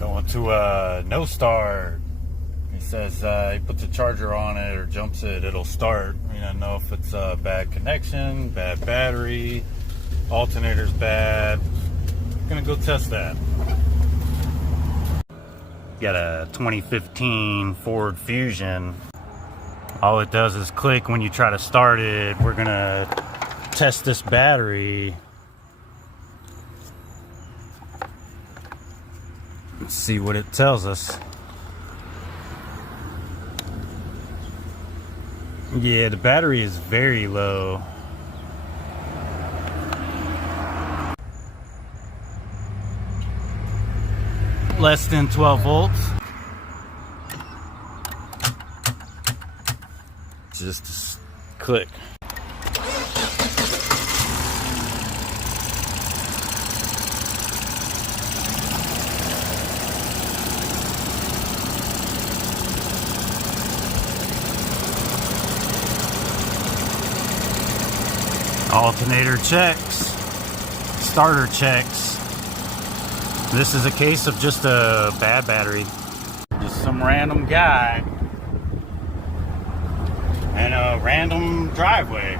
Going to no start. He says he puts a charger on it or jumps it, it'll start. I don't know if it's a bad connection, bad battery, alternator's bad. Gonna go test that. Got a 2015 Ford Fusion. All it does is click when you try to start it. We're gonna test this battery. Let's see what it tells us. Yeah, the battery is very low. Less than 12 volts. Just click. Alternator checks, starter checks. This is a case of just a bad battery. Just some random guy and a random driveway.